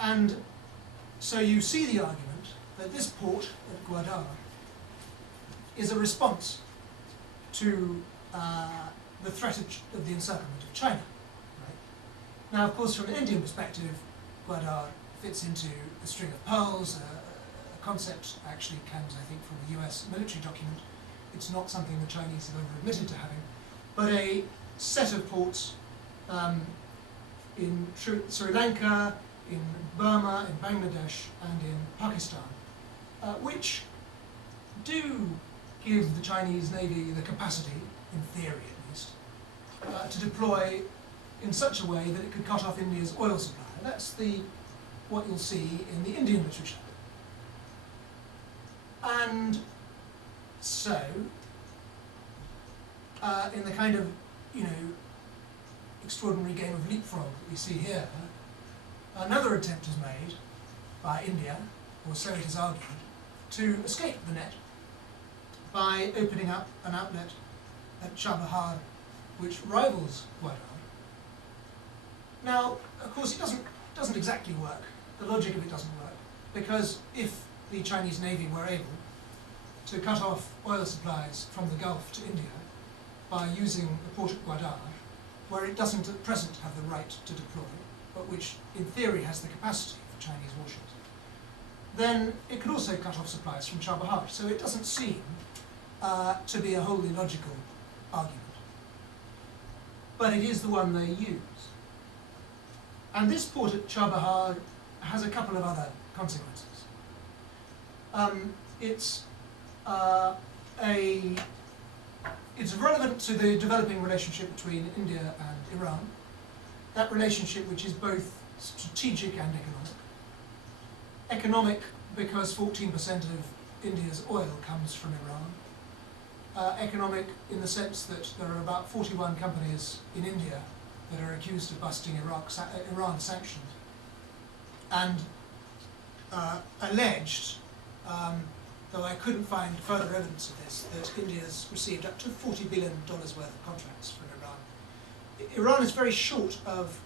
And so you see the argument that this port at Gwadar is a response to the threat of the encirclement of China. Right? Now, of course, from an Indian perspective, Gwadar fits into a string of pearls, a concept actually comes, I think, from a US military document. It's not something the Chinese have ever admitted to having, but a set of ports in Sri Lanka, in Burma, in Bangladesh, and in Pakistan, which do give the Chinese Navy the capacity, in theory at least, to deploy in such a way that it could cut off India's oil supply. That's what you'll see in the Indian literature. And so, in the kind of, extraordinary game of leapfrog that we see here, another attempt is made by India, or so it is argued, to escape the net by opening up an outlet at Chabahar which rivals Gwadar. Now, of course, it doesn't exactly work. The logic of it doesn't work, because if the Chinese Navy were able to cut off oil supplies from the Gulf to India by using the port at Gwadar, where it doesn't at present have the right to deploy, but which in theory has the capacity for Chinese warships, then it could also cut off supplies from Chabahar. So it doesn't seem to be a wholly logical argument. But it is the one they use. And this port at Chabahar has a couple of other consequences. It's relevant to the developing relationship between India and Iran. That relationship which is both strategic and economic. Economic because 14% of India's oil comes from Iran. Economic in the sense that there are about 41 companies in India that are accused of busting Iran sanctions. And alleged, though I couldn't find further evidence of this, that India's received up to $40 billion worth of contracts from Iran. Iran is very short of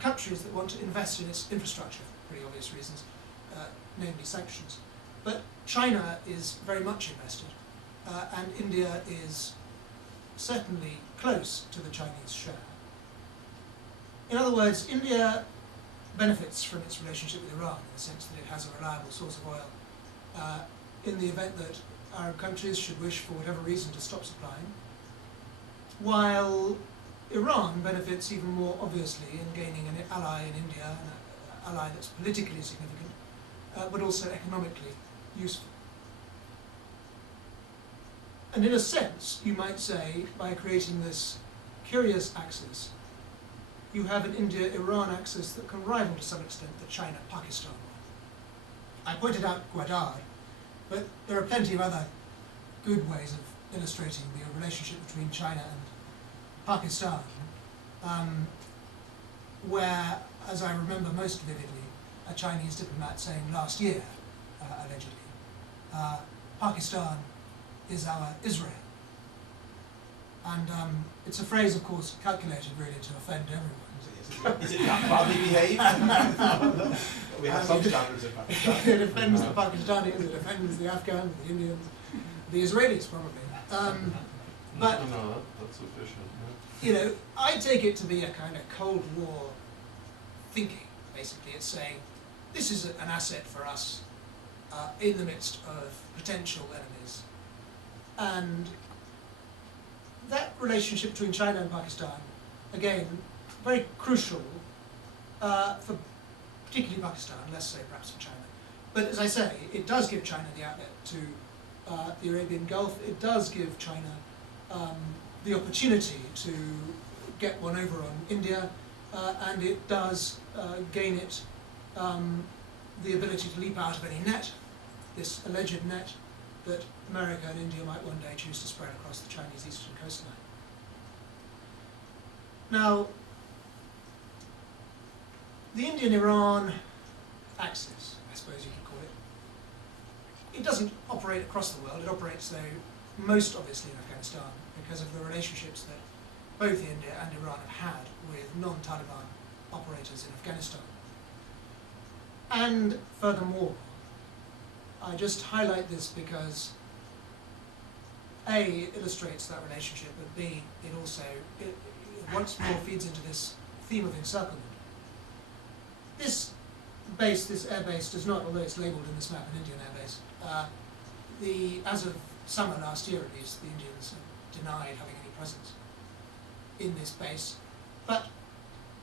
countries that want to invest in its infrastructure for pretty obvious reasons, namely sanctions. But China is very much invested, and India is certainly close to the Chinese share. In other words, India benefits from its relationship with Iran in the sense that it has a reliable source of oil in the event that Arab countries should wish for whatever reason to stop supplying, while Iran benefits even more obviously in gaining an ally in India, an ally that's politically significant, but also economically useful. And in a sense, you might say, by creating this curious axis, you have an India-Iran axis that can rival to some extent the China-Pakistan one. I pointed out Gwadar, but there are plenty of other good ways of illustrating the relationship between China and Pakistan, where, as I remember most vividly, a Chinese diplomat saying last year, allegedly, Pakistan is our Israel. And it's a phrase, of course, calculated really to offend everyone. Is it that badly behaved? We have some standards in Pakistan. It offends the Pakistanis, it offends the Afghans, the Indians, the Israelis probably. But no, that's sufficient. You know, I take it to be a kind of Cold War thinking. Basically, it's saying this is an asset for us in the midst of potential enemies, and that relationship between China and Pakistan, again, very crucial for particularly Pakistan, less so perhaps for China. But as I say, it does give China the outlet to the Arabian Gulf. It does give China the opportunity to get one over on India, and it does gain it the ability to leap out of any net, this alleged net that America and India might one day choose to spread across the Chinese eastern coastline. Now, the Indian-Iran axis, I suppose you could call it, it doesn't operate across the world. It operates, though, most obviously in Afghanistan because of the relationships that both India and Iran have had with non-Taliban operators in Afghanistan. And furthermore, I just highlight this because A, it illustrates that relationship, but B, it also, it once more feeds into this theme of encirclement. This base, this air base, does not, although it's labelled in this map an Indian air base, as of summer last year at least, the Indians denied having any presence in this base. But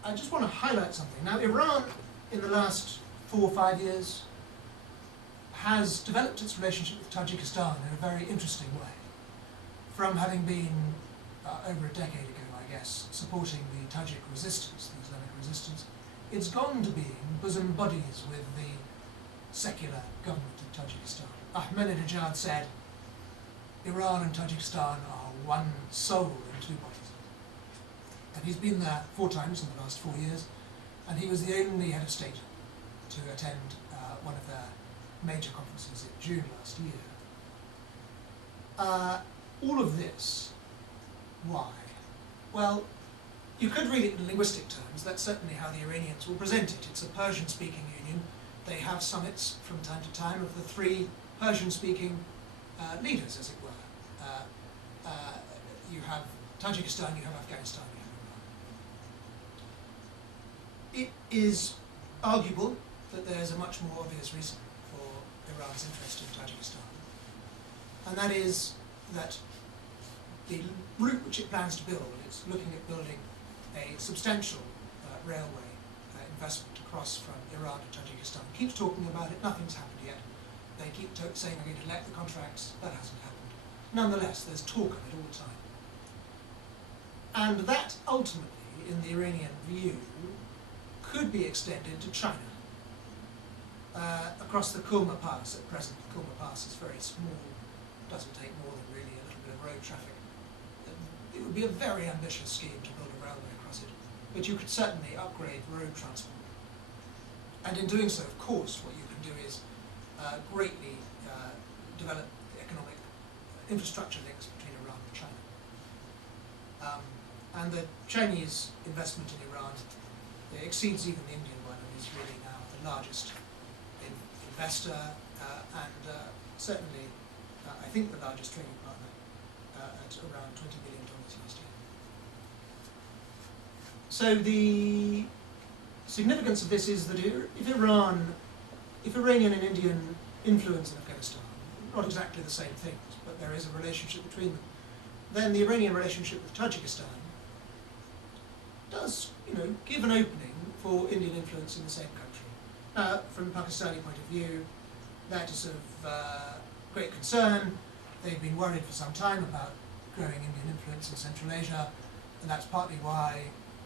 I just want to highlight something. Now, Iran, in the last 4 or 5 years, has developed its relationship with Tajikistan in a very interesting way. From having been, over a decade ago, I guess, supporting the Tajik resistance, the Islamic resistance, it's gone to being bosom buddies with the secular government of Tajikistan. Ahmadinejad said, Iran and Tajikistan are one soul in 2 bodies. And he's been there 4 times in the last 4 years, and he was the only head of state to attend one of their major conferences in June last year. All of this, why? Well, you could read it in linguistic terms. That's certainly how the Iranians will present it. It's a Persian-speaking union. They have summits from time to time of the 3 Persian-speaking leaders, as it were. You have Tajikistan, you have Afghanistan, you have Iran. It is arguable that there's a much more obvious reason for Iran's interest in Tajikistan, and that is that the route which it plans to build, it's looking at building a substantial railway investment across from Iran to Tajikistan. It keeps talking about it, nothing's happened yet. They keep saying they're going to let the contracts, that hasn't happened. Nonetheless, there's talk of it all the time. And that ultimately, in the Iranian view, could be extended to China. Across the Kulma Pass at present. The Kulma Pass is very small, doesn't take more than really a little bit of road traffic. It would be a very ambitious scheme to build a railway across it, but you could certainly upgrade road transport. And in doing so, of course, what you can do is greatly develop the economic infrastructure links between Iran and China. And the Chinese investment in Iran exceeds even the Indian one, and is really now the largest investor and certainly, I think, the largest trading partner at around $20 billion last year. So the significance of this is that if Iranian and Indian influence in Afghanistan, not exactly the same things, but there is a relationship between them, then the Iranian relationship with Tajikistan does, give an opening for Indian influence in the same country. From a Pakistani point of view, that is of great concern. They've been worried for some time about growing Indian influence in Central Asia, and that's partly why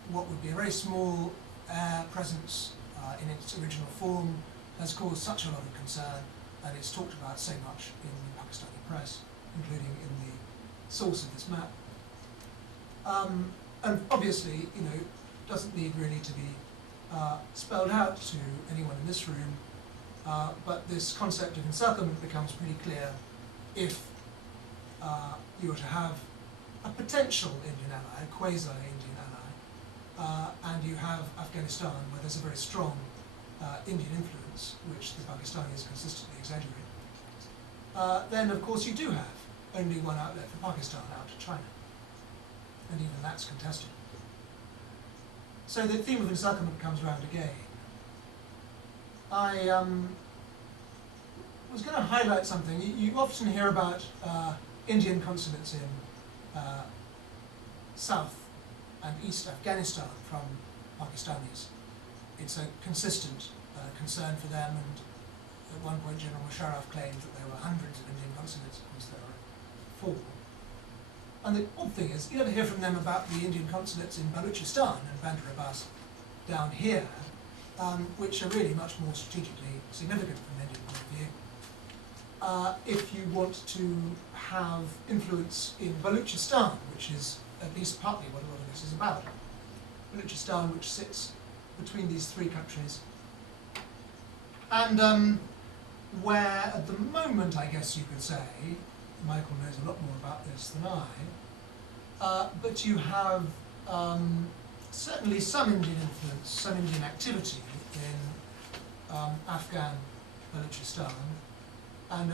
what would be a very small air presence in its original form has caused such a lot of concern, and it's talked about so much in the Pakistani press, including in the source of this map. And obviously, doesn't need really to be spelled out to anyone in this room, but this concept of encirclement becomes pretty clear if you were to have a potential Indian ally, a quasi-Indian ally, and you have Afghanistan, where there's a very strong Indian influence, which the Pakistanis consistently exaggerate, then of course you do have only one outlet for Pakistan, out to China, and even that's contested. So the theme of encirclement comes round again. I was going to highlight something. You often hear about Indian consulates in South and East Afghanistan from Pakistanis. It's a consistent concern for them, and at one point General Musharraf claimed that there were hundreds of Indian consulates. Of course there are 4. And the odd thing is, you never hear from them about the Indian consulates in Balochistan and Bandar Abbas down here, which are really much more strategically significant from an Indian point of view. If you want to have influence in Balochistan, which is at least partly what a lot of this is about, Balochistan, which sits between these 3 countries, and where at the moment, I guess you could say, Michael knows a lot more about this than I, but you have certainly some Indian influence, some Indian activity in Afghan Balochistan, and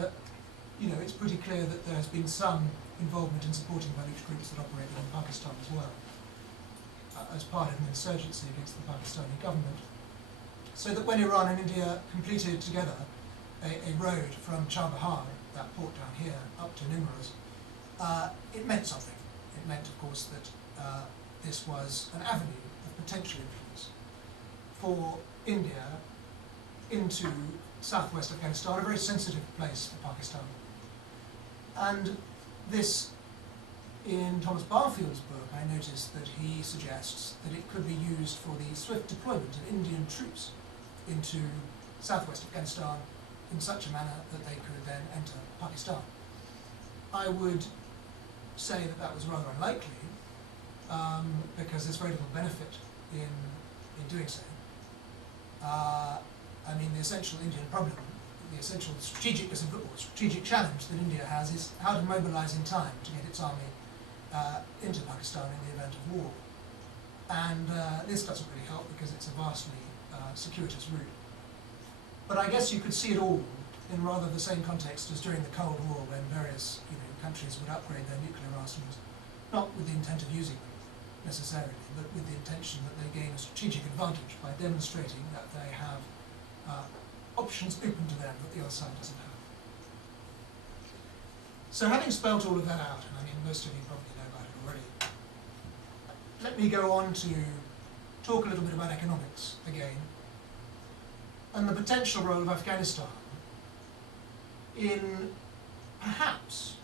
it's pretty clear that there has been some involvement in supporting Baloch groups that operate in Pakistan as well, as part of an insurgency against the Pakistani government. So that when Iran and India completed together a road from Chabahar, that port down here, up to Nimruz, it meant something. It meant, of course, that this was an avenue of potential influence for India into southwest Afghanistan, a very sensitive place for Pakistan. And this, in Thomas Barfield's book, I noticed that he suggests that it could be used for the swift deployment of Indian troops into southwest Afghanistan in such a manner that they could then enter Pakistan. I would say that that was rather unlikely, because there's very little benefit in doing so. I mean, the essential Indian problem, the essential strategic challenge that India has is how to mobilize in time to get its army into Pakistan in the event of war. And this doesn't really help because it's a vastly circuitous route. But I guess you could see it all in rather the same context as during the Cold War, when various countries would upgrade their nuclear arsenals, not with the intent of using them necessarily, but with the intention that they gain a strategic advantage by demonstrating that they have options open to them that the other side doesn't have. So having spelt all of that out, and I mean most of you probably know about it already, let me go on to talk a little bit about economics again, and the potential role of Afghanistan in perhaps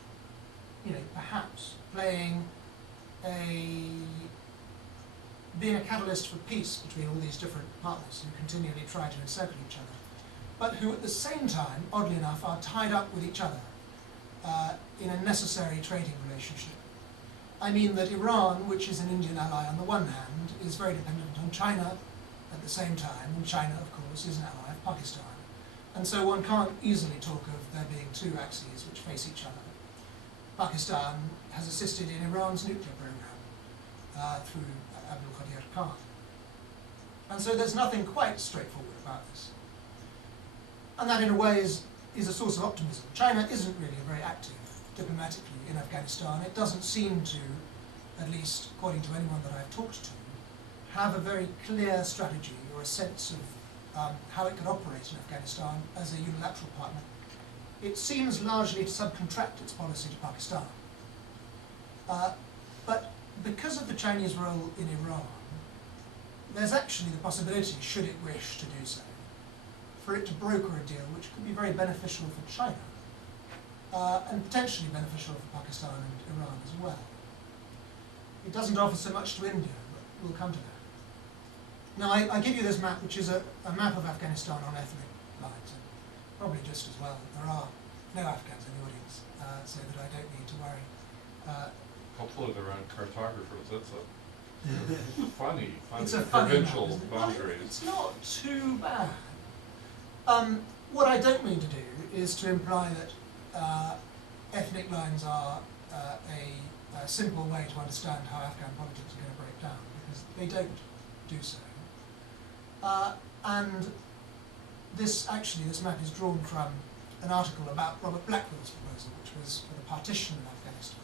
being a catalyst for peace between all these different partners who continually try to encircle each other, but who at the same time, oddly enough, are tied up with each other in a necessary trading relationship. I mean that Iran, which is an Indian ally on the one hand, is very dependent on China at the same time, and China, of course, is an ally of Pakistan. And so one can't easily talk of there being two axes which face each other. Pakistan has assisted in Iran's nuclear program through Abdul Qadir Khan. And so there's nothing quite straightforward about this. And that in a way is a source of optimism. China isn't really very active diplomatically in Afghanistan. It doesn't seem to, at least according to anyone that I've talked to, have a very clear strategy or a sense of how it could operate in Afghanistan as a unilateral partner. It seems largely to subcontract its policy to Pakistan. But because of the Chinese role in Iran, there's actually the possibility, should it wish to do so, for it to broker a deal which could be very beneficial for China, and potentially beneficial for Pakistan and Iran as well. It doesn't offer so much to India, but we'll come to that. Now, I give you this map, which is a map of Afghanistan on ethnic lines, and probably just as well that there are no Afghans in the audience, so that I don't need to worry. Hopefully they're on cartographers, that's a funny It's a funny provincial map, isn't it? boundaries. It's not too bad. What I don't mean to do is to imply that ethnic lines are a simple way to understand how Afghan politics are going to break down, because they don't do so. And this map is drawn from an article about Robert Blackwell's proposal, which was for the partition of Afghanistan.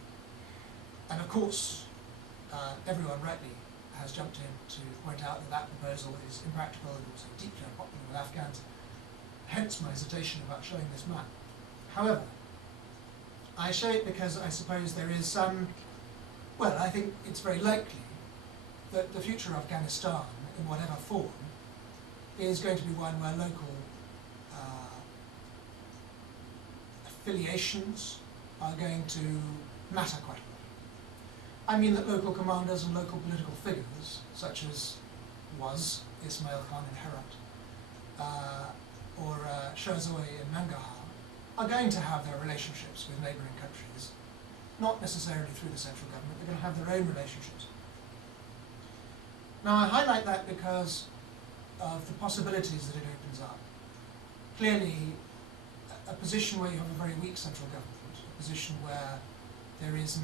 And of course, everyone rightly has jumped in to point out that that proposal is impractical and also deeply unpopular with Afghans, hence my hesitation about showing this map. However, I show it because I suppose there is some, well, I think it's very likely that the future of Afghanistan, in whatever form, is going to be one where local affiliations are going to matter quite a lot. I mean that local commanders and local political figures, such as was Ismail Khan in Herat, or Sherzoi in Nangarhar, are going to have their relationships with neighbouring countries, not necessarily through the central government. They're going to have their own relationships. Now I highlight that because of the possibilities that it opens up. Clearly, a position where you have a very weak central government, a position where there is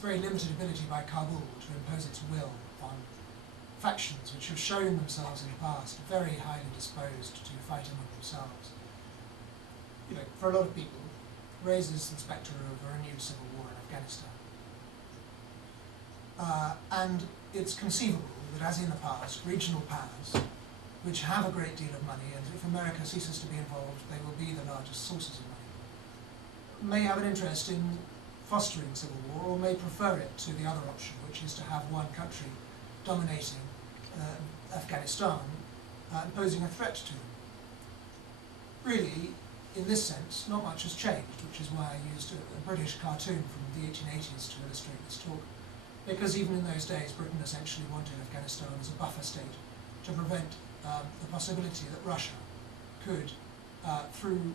very limited ability by Kabul to impose its will on factions which have shown themselves in the past very highly disposed to fight among themselves, you know, for a lot of people, raises the spectre of a renewed civil war in Afghanistan. And it's conceivable that, as in the past, regional powers, which have a great deal of money, and if America ceases to be involved, they will be the largest sources of money, may have an interest in fostering civil war, or may prefer it to the other option, which is to have one country dominating Afghanistan and posing a threat to them. Really, in this sense, not much has changed, which is why I used a British cartoon from the 1880s to illustrate this talk. Because even in those days, Britain essentially wanted Afghanistan as a buffer state to prevent the possibility that Russia could, through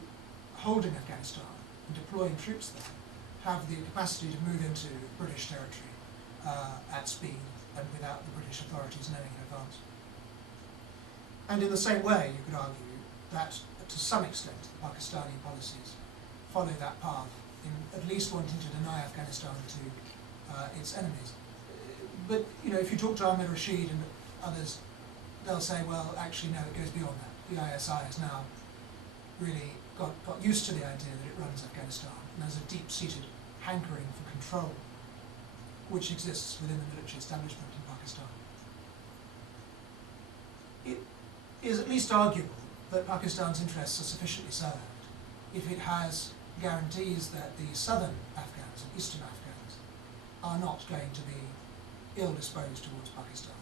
holding Afghanistan and deploying troops there, have the capacity to move into British territory at speed and without the British authorities knowing in advance. And in the same way, you could argue that, to some extent, the Pakistani policies follow that path in at least wanting to deny Afghanistan to its enemies. But, you know, if you talk to Ahmed Rashid and others, they'll say, well, actually, no, it goes beyond that. The ISI has now really got used to the idea that it runs Afghanistan, and there's a deep-seated hankering for control which exists within the military establishment in Pakistan. It is at least arguable that Pakistan's interests are sufficiently served if it has guarantees that the southern Afghans and eastern Afghans are not going to be ill-disposed towards Pakistan.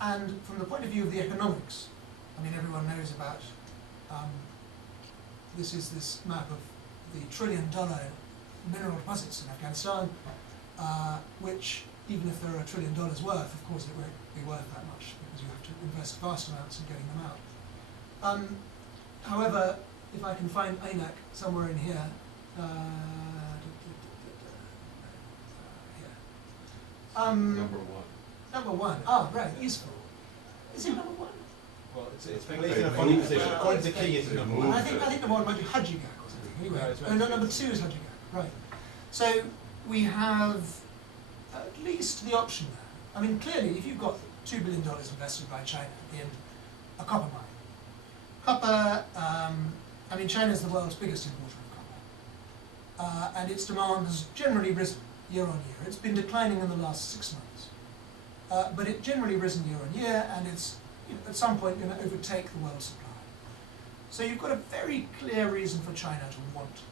And from the point of view of the economics, I mean, everyone knows about, this map of the $1 trillion mineral deposits in Afghanistan, which, even if they're $1 trillion worth, of course it won't be worth that much, because you have to invest vast amounts in getting them out. However, if I can find ANAC somewhere in here, Number one. Number one. Right, useful. Is it number one? Well, it's placed in a funny position. According to Key, it's number one. I think the one might be Hajigak or something. Anyway, No, it's no, number two is Hajigak. Right. So we have at least the option there. I mean, clearly, if you've got $2 billion invested by China in a copper mine, I mean, China is the world's biggest importer of copper, and its demand has generally risen year on year. It's been declining in the last 6 months, but it's generally risen year on year, and it's at some point going to overtake the world supply. So you've got a very clear reason for China to want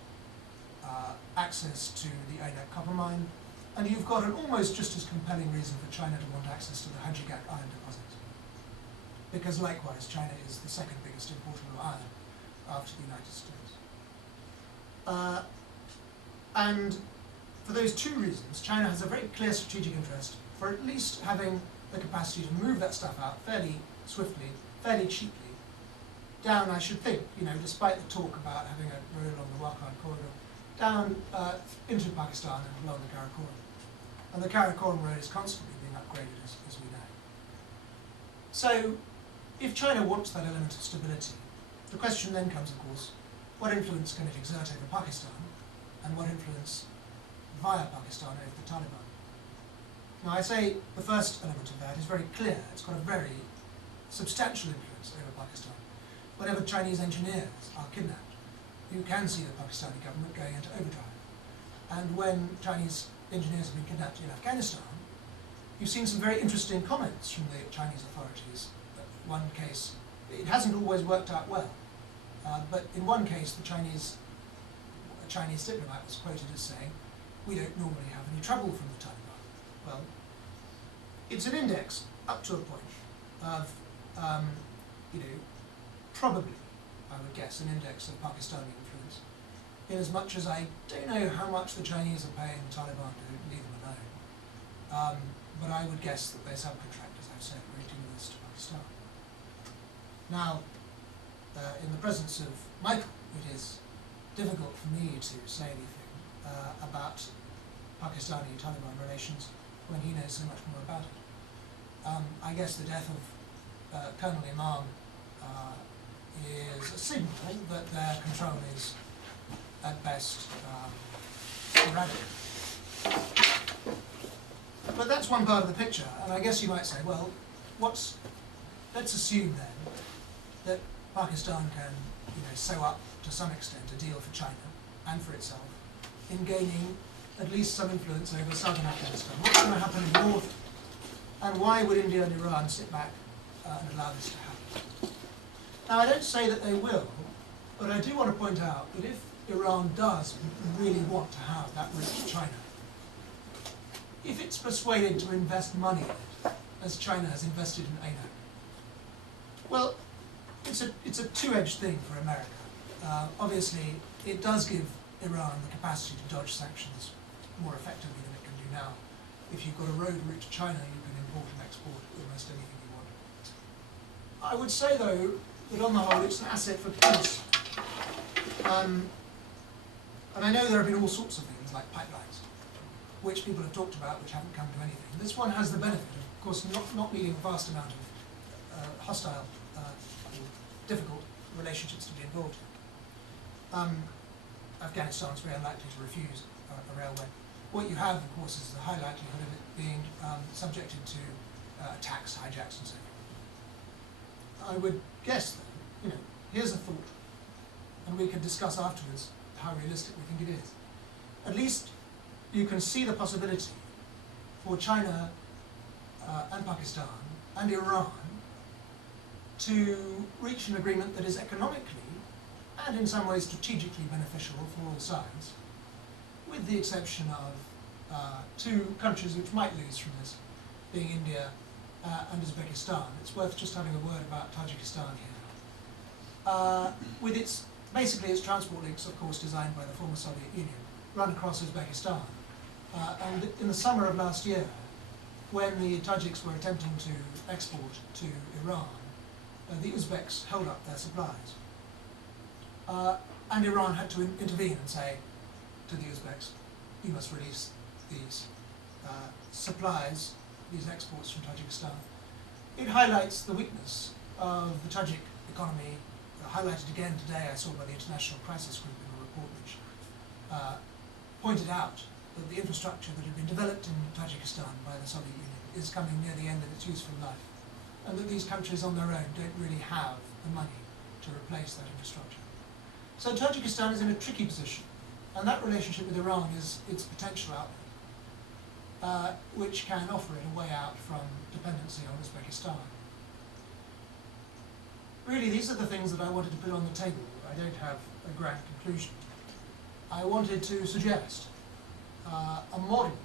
access to the ANAC copper mine, and you've got an almost just as compelling reason for China to want access to the Hajigak iron deposit, because likewise China is the second biggest importer of iron after the United States. And for those two reasons, China has a very clear strategic interest for at least having the capacity to move that stuff out fairly swiftly, fairly cheaply, down, I should think, despite the talk about having a road along the Wakhan corridor, down into Pakistan and along the Karakoram. And the Karakoram road is constantly being upgraded, as we know. So, if China wants that element of stability, the question then comes, of course, what influence can it exert over Pakistan, and what influence via Pakistan over the Taliban? Now, I say the first element of that is very clear. It's got a very substantial influence over Pakistan. Whenever Chinese engineers are kidnapped, you can see the Pakistani government going into overdrive. And when Chinese engineers have been kidnapped in Afghanistan, you've seen some very interesting comments from the Chinese authorities. One case, it hasn't always worked out well, but in one case, a Chinese diplomat was quoted as saying, "We don't normally have any trouble from the Taliban." Well, it's an index up to a point of, probably, I would guess, an index of Pakistani influence, in as much as I don't know how much the Chinese are paying the Taliban to leave them alone. But I would guess that they subcontract, as I've said, a great deal of this to Pakistan. Now, in the presence of Michael, it is difficult for me to say anything about Pakistani-Taliban relations when he knows so much more about it. I guess the death of Colonel Imam is a signal that their control is, at best, sporadic. But that's one part of the picture, and I guess you might say, well, let's assume then that Pakistan can, sew up to some extent a deal for China and for itself in gaining at least some influence over southern Afghanistan. What's going to happen in the north, and why would India and Iran sit back and allow this to happen? Now, I don't say that they will, but I do want to point out that if Iran does really want to have that route to China, if it's persuaded to invest money in it, as China has invested in ANAC, well, it's a two-edged thing for America. Obviously, it does give Iran the capacity to dodge sanctions more effectively than it can do now. If you've got a road route to China, you can import and export almost anything you want. I would say, though, that on the whole, it's an asset for peace. And I know there have been all sorts of things like pipelines, which people have talked about, which haven't come to anything. This one has the benefit, of course, not needing a vast amount of hostile, difficult relationships to be involved in. Afghanistan is very unlikely to refuse a railway. What you have, of course, is the high likelihood of it being subjected to attacks, hijacks, and so forth. I would guess, though, here's a thought, and we can discuss afterwards how realistic we think it is. At least you can see the possibility for China and Pakistan and Iran to reach an agreement that is economically and in some ways strategically beneficial for all sides, with the exception of two countries which might lose from this, being India and Uzbekistan. It's worth just having a word about Tajikistan here. With basically its transport links, of course, designed by the former Soviet Union, run across Uzbekistan. And in the summer of last year, when the Tajiks were attempting to export to Iran, the Uzbeks held up their supplies. And Iran had to intervene and say to the Uzbeks, you must release these supplies, these exports from Tajikistan. It highlights the weakness of the Tajik economy, highlighted again today, I saw by the International Crisis Group in a report which pointed out that the infrastructure that had been developed in Tajikistan by the Soviet Union is coming near the end of its useful life, and that these countries on their own don't really have the money to replace that infrastructure. So Tajikistan is in a tricky position, and that relationship with Iran is its potential outlet, which can offer it a way out from dependency on Uzbekistan. Really, these are the things that I wanted to put on the table. I don't have a grand conclusion. I wanted to suggest a model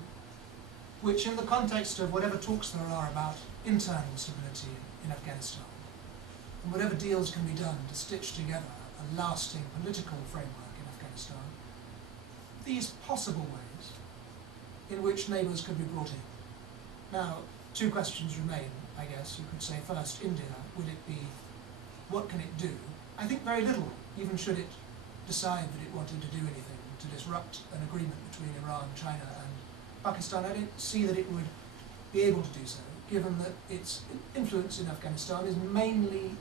which, in the context of whatever talks there are about internal stability in Afghanistan, and whatever deals can be done to stitch together a lasting political framework in Afghanistan, these possible ways in which neighbours could be brought in. Now, two questions remain, I guess. You could say first, India, would it be, what can it do? I think very little, even should it decide that it wanted to do anything to disrupt an agreement between Iran, China and Pakistan. I don't see that it would be able to do so, given that its influence in Afghanistan is mainly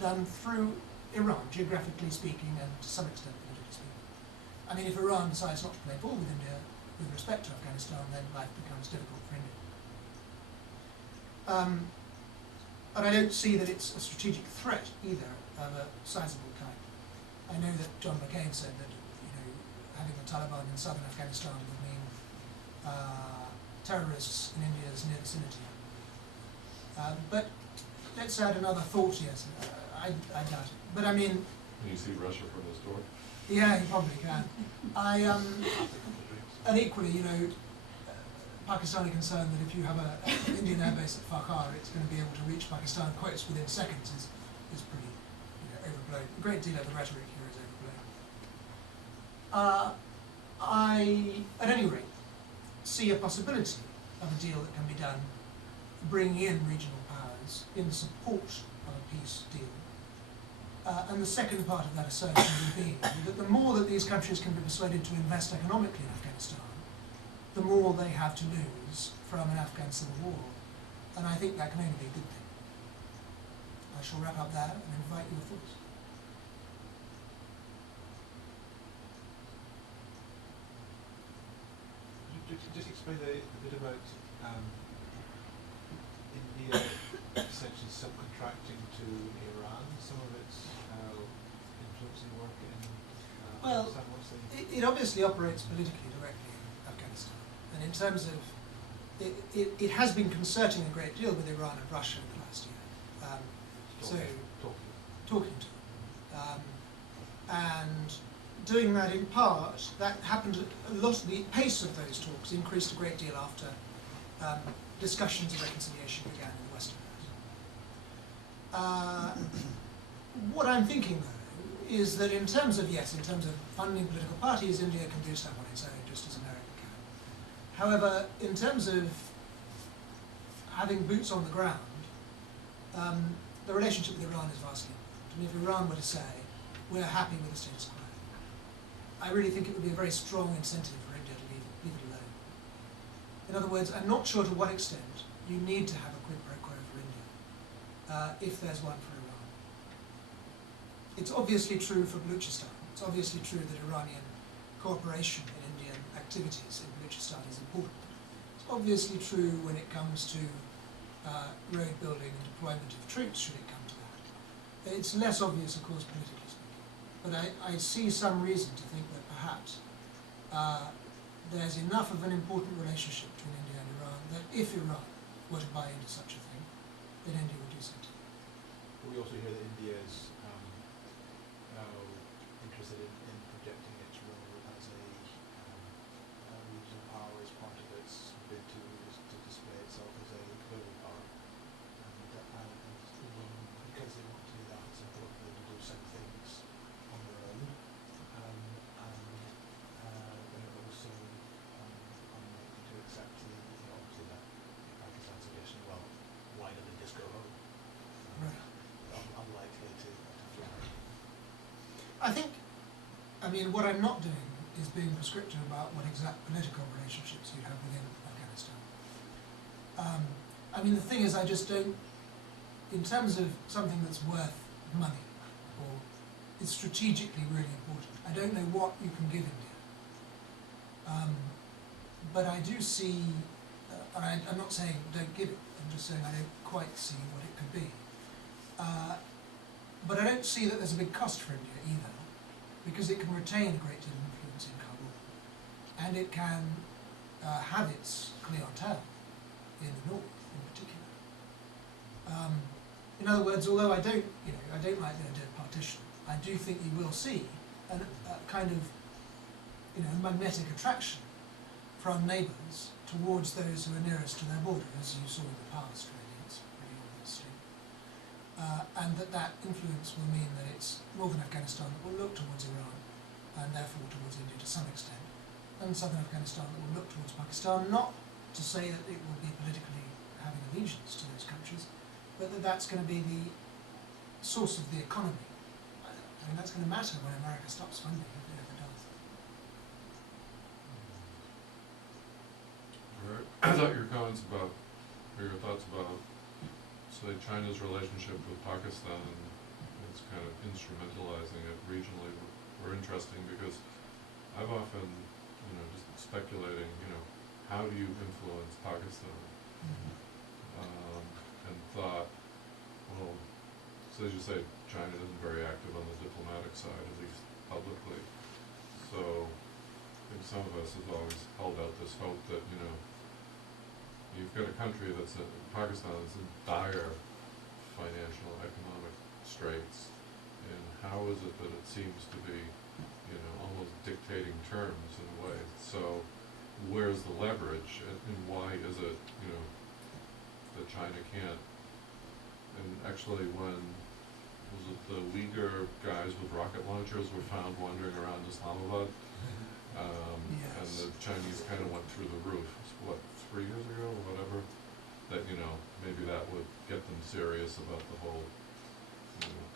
done through Iran, geographically speaking, and to some extent politically speaking. I mean, if Iran decides not to play ball with India with respect to Afghanistan, then life becomes difficult for India. And I don't see that it's a strategic threat either of a sizable kind. I know that John McCain said that having the Taliban in southern Afghanistan would mean terrorists in India's near vicinity. But let's add another thought, yes. I doubt it. But I mean... Can you see Russia from this door? Yeah, you probably can. And equally, Pakistani concern that if you have an Indian airbase at Carr, it's going to be able to reach Pakistan quotes within seconds is pretty overblown. A great deal of the rhetoric here is overblown. I, at any rate, see a possibility of a deal that can be done bringing in regional powers in support of a peace deal. And the second part of that assertion would be that the more that these countries can be persuaded to invest economically in Afghanistan, the more they have to lose from an Afghan civil war. And I think that can only be a good thing. I shall wrap up there and invite your thoughts. Just explain a bit about India essentially subcontracting to Iran, some of its influencing work in Well, Afghanistan. What's the... it obviously operates politically directly in Afghanistan, and in terms of it has been concerting a great deal with Iran and Russia in the last year. Talking to them. And doing that in part, that happened a lot. The pace of those talks increased a great deal after discussions of reconciliation began in the Western world. What I'm thinking, though, is that in terms of funding political parties, India can do stuff on its own, just as America can. However, in terms of having boots on the ground, the relationship with Iran is vastly important. And if Iran were to say, we're happy with the status quo, I really think it would be a very strong incentive for India to leave it alone. In other words, I'm not sure to what extent you need to have a quid pro quo for India, if there's one for Iran. It's obviously true for Baluchistan. It's obviously true that Iranian cooperation in Indian activities in Baluchistan is important. It's obviously true when it comes to road building and deployment of troops, should it come to that. It's less obvious, of course, politically speaking. But I see some reason to think that perhaps there's enough of an important relationship between India and Iran that if Iran were to buy into such a thing, then India would do so too. We also hear that India is now interested in projecting its role as a regional power as part of its bid to display itself as a global power. And because they want to do that, it's important for them to do some things on their own. They're also unlikely to accept obviously that Pakistan suggestion, well, why don't they just go home? Right. Unlikely to fly. I mean, what I'm not doing is being prescriptive about what exact political relationships you have within Afghanistan. I mean, the thing is, I just don't, in terms of something that's worth money, or is strategically really important, I don't know what you can give India. But I do see, and I'm not saying don't give it, I'm just saying I don't quite see what it could be. But I don't see that there's a big cost for India either, because it can retain a great deal of influence in Kabul, and it can have its clientele in the north, in particular. In other words, although I don't like the idea of partition, I do think you will see a kind of, magnetic attraction from neighbours towards those who are nearest to their border, as you saw in the past. Really, it's pretty obvious. And that influence will mean that it's northern Afghanistan that will look towards Iran, and therefore towards India to some extent, and southern Afghanistan that will look towards Pakistan, not to say that it will be politically having allegiance to those countries, but that's going to be the source of the economy. I mean, that's going to matter when America stops funding, if it ever does. I thought your comments about, or your thoughts about, say, China's relationship with Pakistan and its kind of instrumentalizing it regionally were interesting, because I've often, just speculating, how do you influence Pakistan? And thought, well, so as you say, China isn't very active on the diplomatic side, at least publicly. So I think some of us have always held out this hope that, you've got a country Pakistan that's in dire financial, economic straits, and how is it that it seems to be, almost dictating terms in a way? So where's the leverage, and why is it, that China can't? And actually, when was it the Uyghur guys with rocket launchers were found wandering around Islamabad, Yes. and the Chinese kind of went through the roof, what, 3 years ago or whatever, that, maybe that would get them serious about the whole,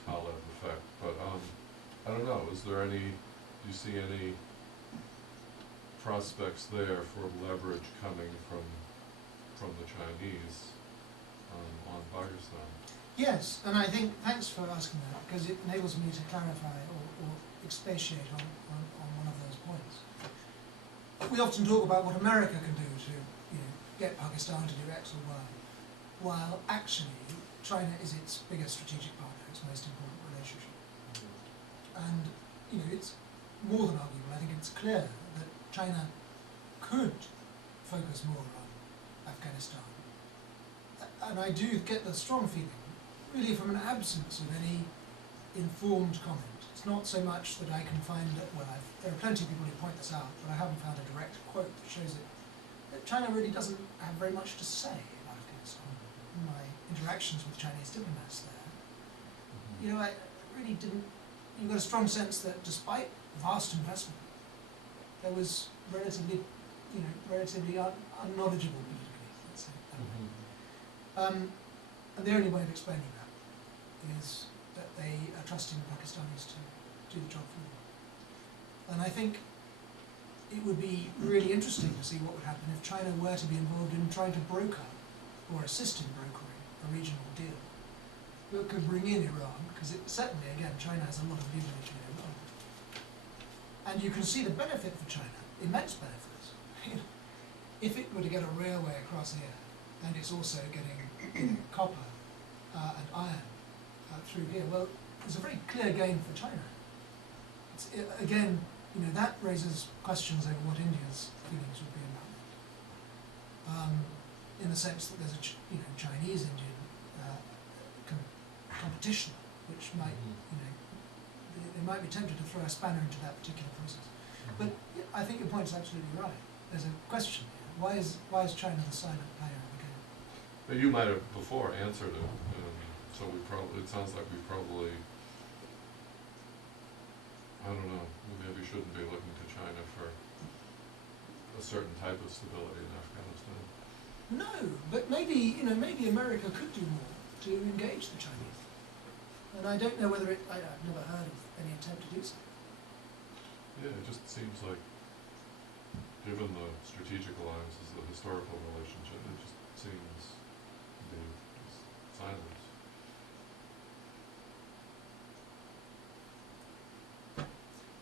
Taleb effect. But I don't know, do you see any prospects there for leverage coming from the Chinese on Pakistan? Yes, and I think, thanks for asking that, because it enables me to clarify or expatiate on one of those points. We often talk about what America can do to get Pakistan to do X or Y, while actually China is its biggest strategic partner, its most important relationship. And, you know, it's more than arguable. I think it's clear that China could focus more on Afghanistan. And I do get the strong feeling, really from an absence of any informed comment. It's not so much that I can find, there are plenty of people who point this out, but I haven't found a direct quote that shows it, that China really doesn't have very much to say about Afghanistan. In my interactions with Chinese diplomats there, you know, I really didn't, you got a strong sense that despite vast investment, there was relatively unknowledgeable politically, let's say that way. And the only way of explaining that is that they are trusting the Pakistanis to do the job for them. And I think it would be really interesting to see what would happen if China were to be involved in trying to broker or assist in brokering a regional deal that could bring in Iran, because it certainly, again, China has a lot of leverage in Iran. And you can see the benefit for China, immense benefits. If it were to get a railway across here, and it's also getting copper and iron through here, well, it's a very clear gain for China. Again, you know, that raises questions over what India's feelings would be about that. In the sense that there's a Chinese-Indian competition, which might, you know, they might be tempted to throw a spanner into that particular process. But I think your point is absolutely right. There's a question here. Why is China the silent player in the game? But you might have before answered it, so it sounds like we probably, I don't know, we maybe shouldn't be looking to China for a certain type of stability in Afghanistan. No, but maybe America could do more to engage the Chinese. And I don't know whether I've never heard of any attempt to do so. Yeah, it just seems like, given the strategic alliances, the historical relationship, it just seems to be just silence.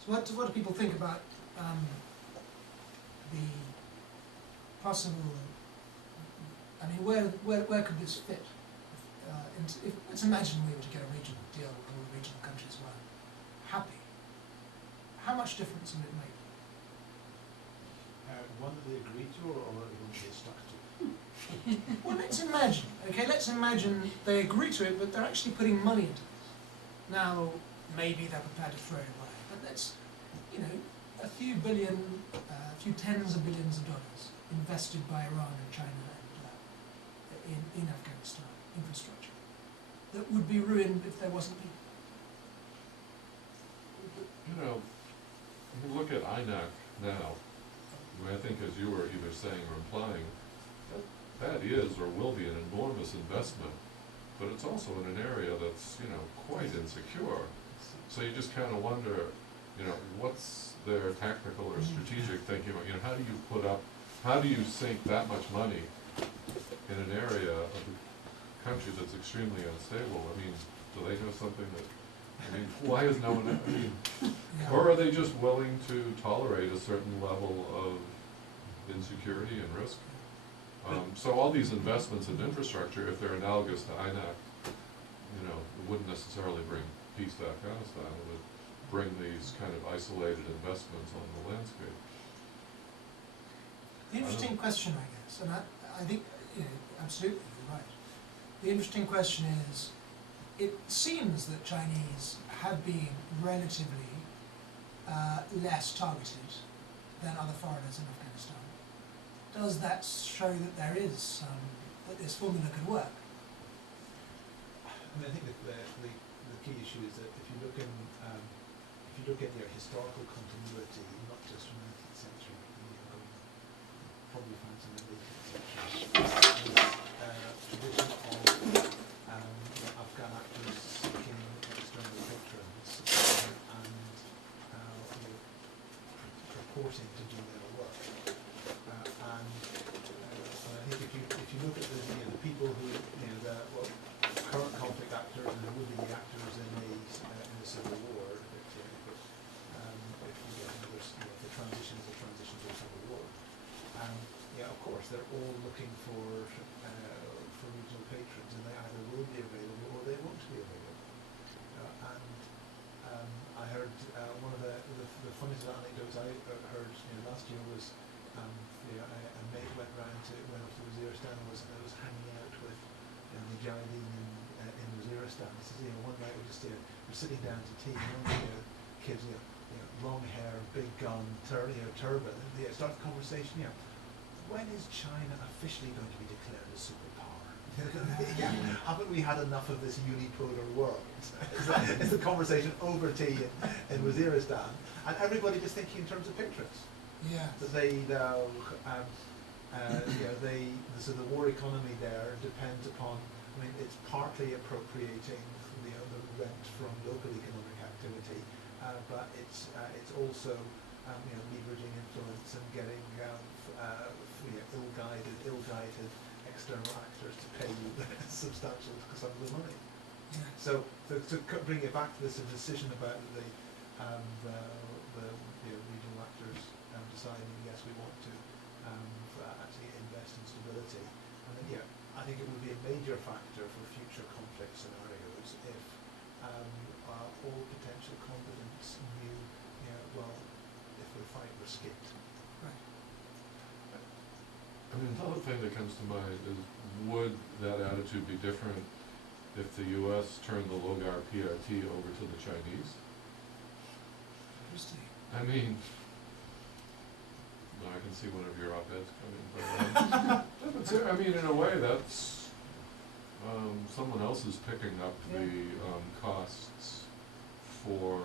So what do people think about the possible, I mean, where could this fit? Let's imagine we were to get a regional deal where all the regional countries were happy. How much difference would it make? One that they agree to, or one that they stuck to? Well, let's imagine they agree to it, but they're actually putting money into this. Now, maybe they're prepared to throw it away, but that's, you know, a few tens of billions of dollars invested by Iran and China and in Afghanistan infrastructure that would be ruined if there wasn't people. You know, if you look at INAC now, I think as you were either saying or implying, that is or will be an enormous investment, but it's also in an area that's, you know, quite insecure. So you just kind of wonder, you know, what's their tactical or strategic thinking about, you know, how do you sink that much money in an area of the country that's extremely unstable? I mean, do they know something that, I mean, why is no one, I mean, or are they just willing to tolerate a certain level of insecurity and risk? So all these investments in infrastructure, if they're analogous to INAC, you know, it wouldn't necessarily bring peace to Afghanistan. It would bring these kind of isolated investments on the landscape. The interesting question, I guess, and I think, you know, absolutely, you're right. The interesting question is, it seems that Chinese have been relatively less targeted than other foreigners in Afghanistan. Does that show that there is that this formula could work? I mean, I think that the key issue is that if you look at their historical continuity, not just from the 19th century, you know, probably find some in the 18th century, tradition of Afghan actors seeking external patrons and you know, purporting to do their work. And I think if you look at the people who, you know, the current conflict actors and the would-be actors in the Civil War, if you get another, you know, if the transition is a transition to a civil war, yeah, of course, they're all looking for regional patrons, and they either will be available or they won't be available. I heard one of the funniest anecdotes I heard last year was a mate went up to Waziristan and was hanging out with Mujahideen in Waziristan. He says, one night we're sitting down to tea, and one of the kids, long hair, big gun, turban, and start the conversation. When is China officially going to be declared a superpower? Haven't we had enough of this unipolar world? It's the conversation over tea in Waziristan, and everybody just thinking in terms of patrons. Yeah. That they so the war economy there depends upon. I mean, it's partly appropriating the rent from local economic activity, but it's also leveraging influence and getting ill-guided external actors to pay you substantial sum of the money. Yeah. So to bring it back to this decision about the regional actors deciding yes we want to actually invest in stability, and then I think it would be a major factor for future conflict scenarios if all potential combatants knew if we fight we're skipped. Right. I mean, another thing that comes to mind is, would that attitude be different if the U.S. turned the Logar PRT over to the Chinese? Interesting. I mean, no, I can see one of your op-eds coming, but I mean, in a way, that's someone else is picking up the costs for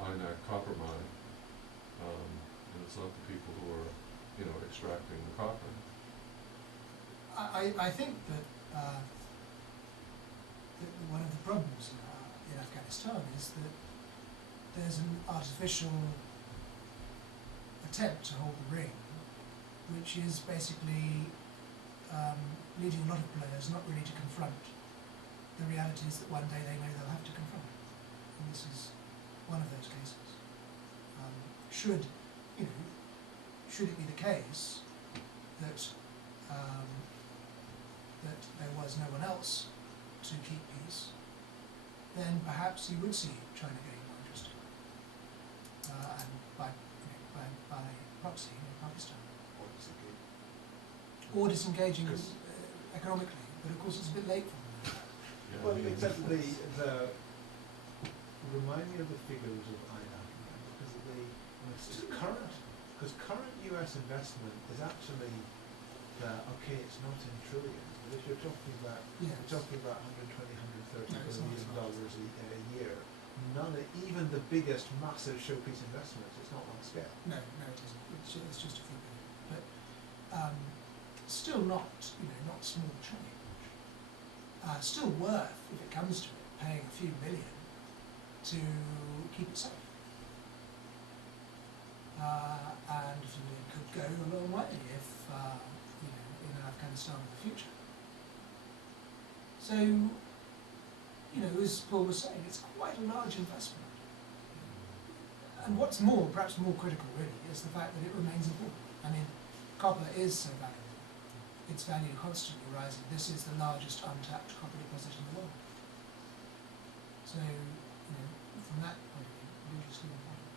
INAC copper mine, and it's not the people who are, extracting the copper. I think that one of the problems in Afghanistan is that there's an artificial attempt to hold the ring, which is basically leading a lot of players not really to confront the realities that one day they know they'll have to confront. And this is one of those cases. Should it be the case that that there was no one else to keep peace, then perhaps you would see China getting more interested, and by proxy in Pakistan, or disengaging economically. But of course, it's a bit late for them. Yeah, Well, I mean, except the remind me of the figures of INAC because current US investment is actually it's not in trillions, but if you're talking about Yes. you're talking about 120, 130 No, it's billion not. dollars a year. Even the biggest massive showpiece investments, it's not on scale. No, it isn't. It's just a few billion, but still not small change. Still worth, if it comes to it, paying a few million to keep it safe. And it could go a long way if in Afghanistan in the future. So, as Paul was saying, it's quite a large investment. And what's perhaps more critical really, is the fact that it remains important. I mean, copper is so valuable. Its value constantly rising. This is the largest untapped copper deposit in the world. So, from that point of view, hugely important.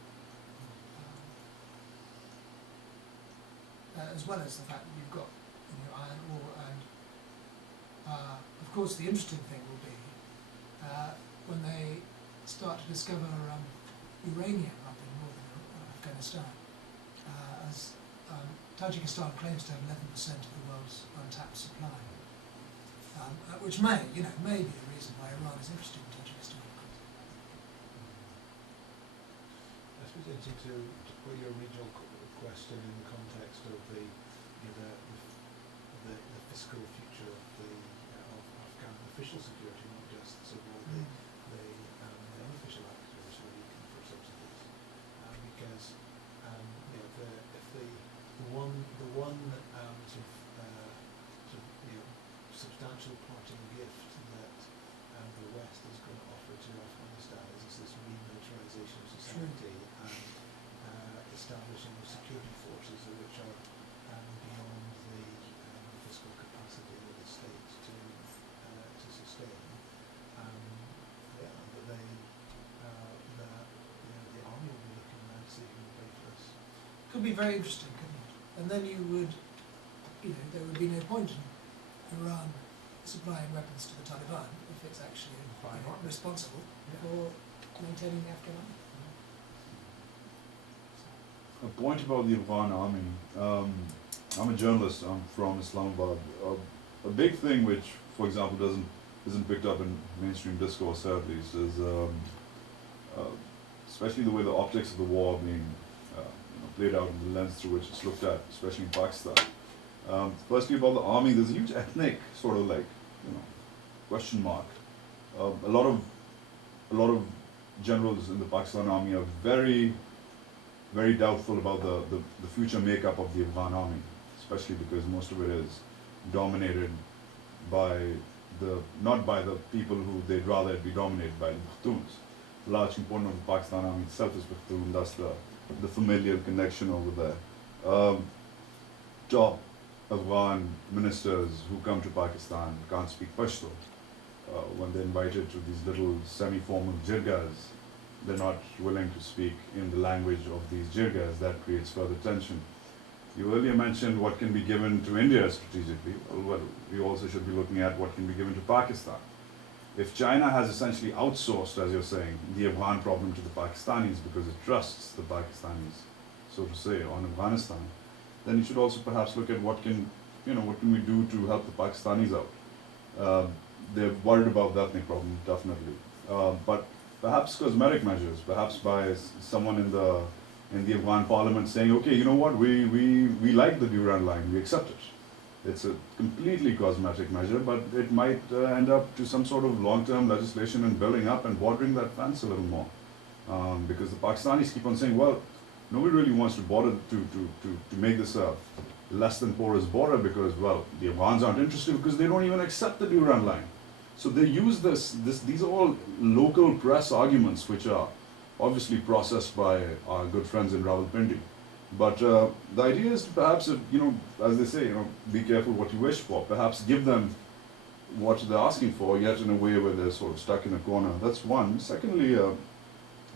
As well as the fact that you've got iron ore, and of course the interesting thing will be when they start to discover uranium up in northern Afghanistan, as Tajikistan claims to have 11% of the world's untapped supply, which may be the reason why Iran is interested in Tajikistan. I suppose it's interesting to put your original question in the context of the fiscal future of Afghan official security, not just the unofficial actors who are looking for subsidies, because if the one substantial parting gift that the West is going to offer to Afghanistan is this remilitarization of society and establishing of security forces which are beyond could be very interesting, couldn't it? And then you would, there would be no point in Iran supplying weapons to the Taliban if it's actually responsible for maintaining the Afghan army. A point about the Afghan army. I'm a journalist. I'm from Islamabad. A big thing which, for example, isn't picked up in mainstream discourse at least is especially the way the optics of the war are being played out in the lens through which it's looked at, especially in Pakistan. Firstly, about the army, there's a huge ethnic sort of question mark. A lot of generals in the Pakistan army are very, very doubtful about the future makeup of the Afghan army, especially because most of it is dominated by not by the people who they'd rather it be dominated by, the Pakhtuns. A large component of the Pakistan army itself is Pakhtun, that's the familial connection over there. Top Afghan ministers who come to Pakistan can't speak Pashto. When they're invited to these little semi-formal jirgas, they're not willing to speak in the language of these jirgas. That creates further tension. You earlier mentioned what can be given to India strategically. Well, we also should be looking at what can be given to Pakistan. If China has essentially outsourced, as you're saying, the Afghan problem to the Pakistanis because it trusts the Pakistanis, so to say, on Afghanistan, then you should also perhaps look at what can we do to help the Pakistanis out. They're worried about the ethnic problem, definitely. But perhaps cosmetic measures, perhaps by someone in the Afghan parliament saying, okay, you know what, we like the Durand line, we accept it. It's a completely cosmetic measure, but it might end up to some sort of long-term legislation and building up and bordering that fence a little more. Because the Pakistanis keep on saying, well, nobody really wants to border to make this a less than porous border because, well, the Afghans aren't interested because they don't even accept the Durand line. So they use these are all local press arguments which are obviously processed by our good friends in Rawalpindi. But the idea is to perhaps, as they say, be careful what you wish for. Perhaps give them what they're asking for, yet in a way where they're sort of stuck in a corner. That's one. Secondly,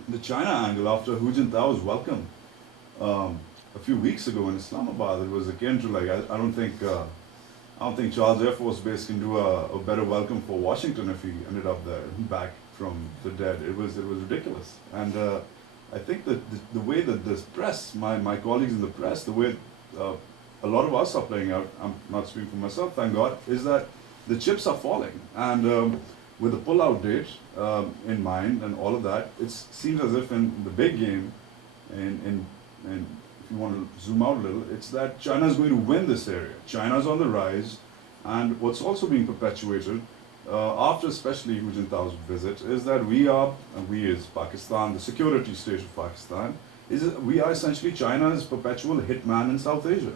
the China angle after Hu Jintao's welcome a few weeks ago in Islamabad, it was akin to I don't think Charles Air Force Base can do a better welcome for Washington if he ended up there, back from the dead. It was ridiculous. And I think that the way that this press, my colleagues in the press, the way a lot of us are playing out, I'm not speaking for myself, thank God, is that the chips are falling. And with the pull-out date in mind and all of that, it seems as if in the big game, and if you want to zoom out a little, it's that China is going to win this area. China is on the rise, and what's also being perpetuated after especially Hu Jintao's visit is that we as Pakistan, the security state of Pakistan, we are essentially China's perpetual hitman in South Asia.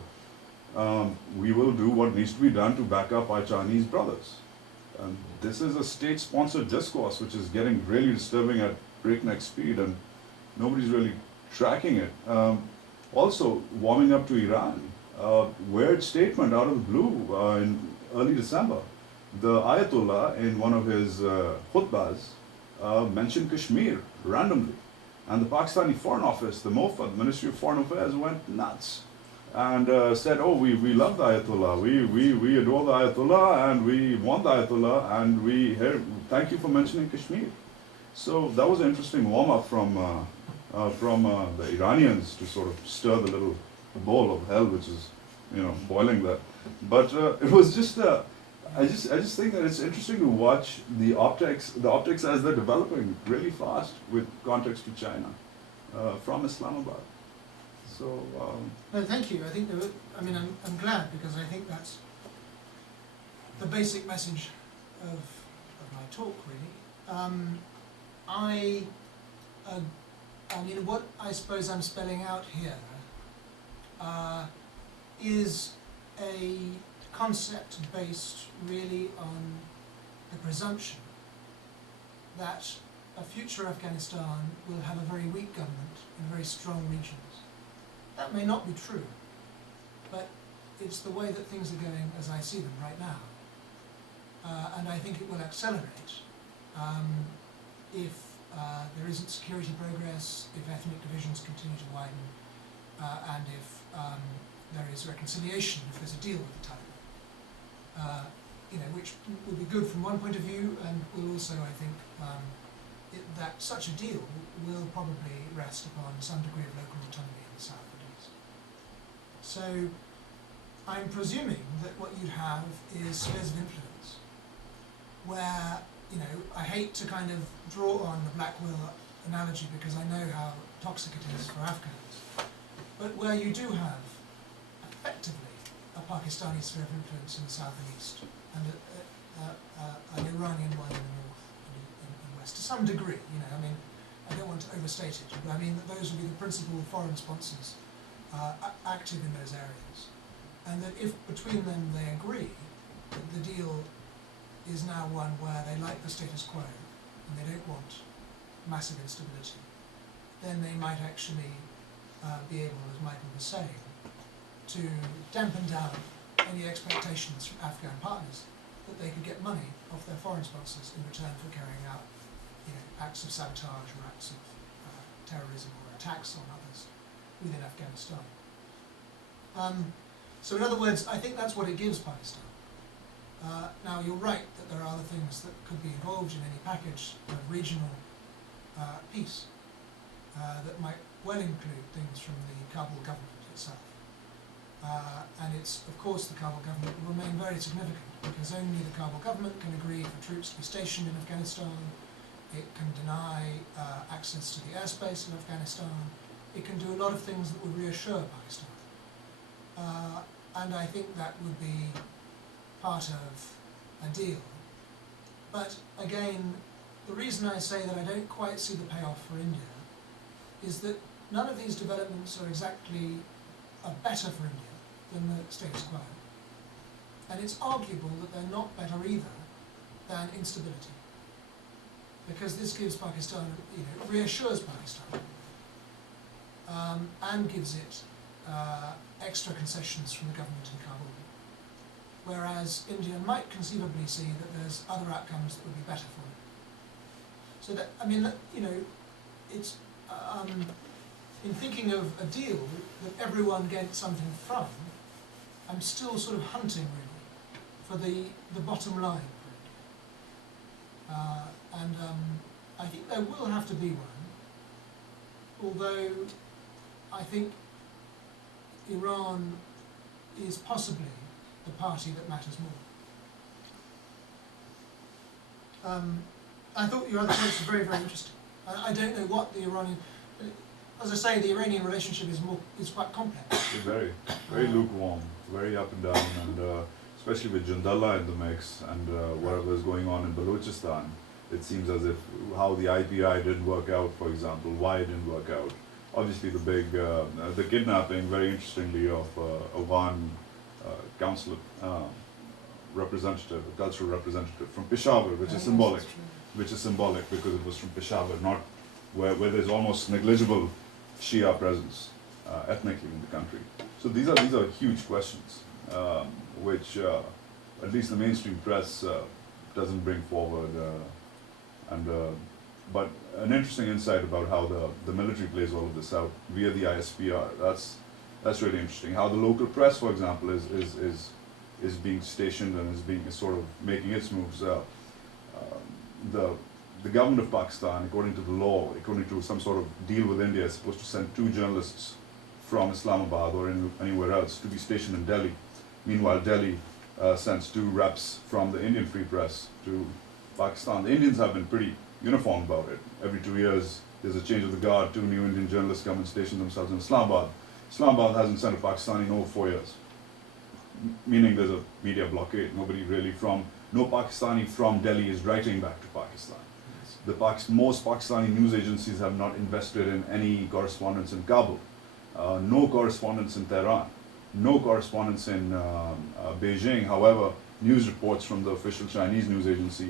We will do what needs to be done to back up our Chinese brothers. And this is a state-sponsored discourse which is getting really disturbing at breakneck speed, and nobody's really tracking it. Also, warming up to Iran, weird statement out of the blue in early December. The Ayatollah, in one of his khutbahs, mentioned Kashmir randomly. And the Pakistani Foreign Office, the MOFA, the Ministry of Foreign Affairs, went nuts and said, oh, we love the Ayatollah, we adore the Ayatollah, and we want the Ayatollah, and thank you for mentioning Kashmir. So that was an interesting warm-up from the Iranians to sort of stir the little bowl of hell which is, boiling there. But it was just, I just think that it's interesting to watch the optics as they're developing really fast with context to China from Islamabad. So. No, thank you. I think I'm glad, because I think that's the basic message of my talk, really. What I suppose I'm spelling out here is a concept based really on the presumption that a future Afghanistan will have a very weak government and very strong regions. That may not be true, but it's the way that things are going as I see them right now. And I think it will accelerate if there isn't security progress, if ethnic divisions continue to widen, and if there is reconciliation, if there's a deal with the Taliban. Which would be good from one point of view, and will also, I think, that such a deal will probably rest upon some degree of local autonomy in the south and east. So I'm presuming that what you'd have is spheres of influence, where, I hate to kind of draw on the Black Will analogy because I know how toxic it is for Afghans, but where you do have effectively a Pakistani sphere of influence in the south and east, and an Iranian one in the north and west, to some degree, I don't want to overstate it, but I mean that those would be the principal foreign sponsors active in those areas, and that if between them they agree that the deal is now one where they like the status quo and they don't want massive instability, then they might actually be able, as Michael was saying, to dampen down any expectations from Afghan partners that they could get money off their foreign sponsors in return for carrying out acts of sabotage or acts of terrorism or attacks on others within Afghanistan. So in other words, I think that's what it gives Pakistan. Now you're right that there are other things that could be involved in any package of regional peace that might well include things from the Kabul government itself. And it's, of course, the Kabul government will remain very significant because only the Kabul government can agree for troops to be stationed in Afghanistan. It can deny access to the airspace in Afghanistan. It can do a lot of things that would reassure Pakistan. And I think that would be part of a deal. But again, the reason I say that I don't quite see the payoff for India is that none of these developments are exactly better for India than the status quo. And it's arguable that they're not better either than instability. Because this gives Pakistan, reassures Pakistan, and gives it extra concessions from the government in Kabul. Whereas India might conceivably see that there's other outcomes that would be better for it. So that, it's, in thinking of a deal that everyone gets something from, I'm still sort of hunting really for the bottom line for India. I think there will have to be one, although I think Iran is possibly the party that matters more. I thought your other points were very, very interesting. I don't know what the Iranian, as I say, the Iranian relationship is quite complex. It's very, very lukewarm, very up and down, and especially with Jandallah in the mix and whatever is going on in Balochistan, it seems as if how the IPI didn't work out, for example, why it didn't work out. Obviously, the kidnapping, very interestingly, of Afghan council representative, a cultural representative from Peshawar, which is symbolic. Which is symbolic because it was from Peshawar, not where there's almost negligible Shia presence ethnically in the country. So these are huge questions, which at least the mainstream press doesn't bring forward. But an interesting insight about how the military plays all of this out via the ISPR. That's really interesting. How the local press, for example, is being stationed and is sort of making its moves. The government of Pakistan, according to the law, according to some sort of deal with India, is supposed to send 2 journalists from Islamabad or anywhere else to be stationed in Delhi. Meanwhile, Delhi sends 2 reps from the Indian Free Press to Pakistan. The Indians have been pretty uniform about it. Every 2 years, there's a change of the guard. 2 new Indian journalists come and station themselves in Islamabad. Islamabad hasn't sent a Pakistani in over 4 years. Meaning there's a media blockade. No Pakistani from Delhi is writing back to Pakistan. Most Pakistani news agencies have not invested in any correspondence in Kabul. No correspondence in Tehran. No correspondence in Beijing. However, news reports from the official Chinese news agency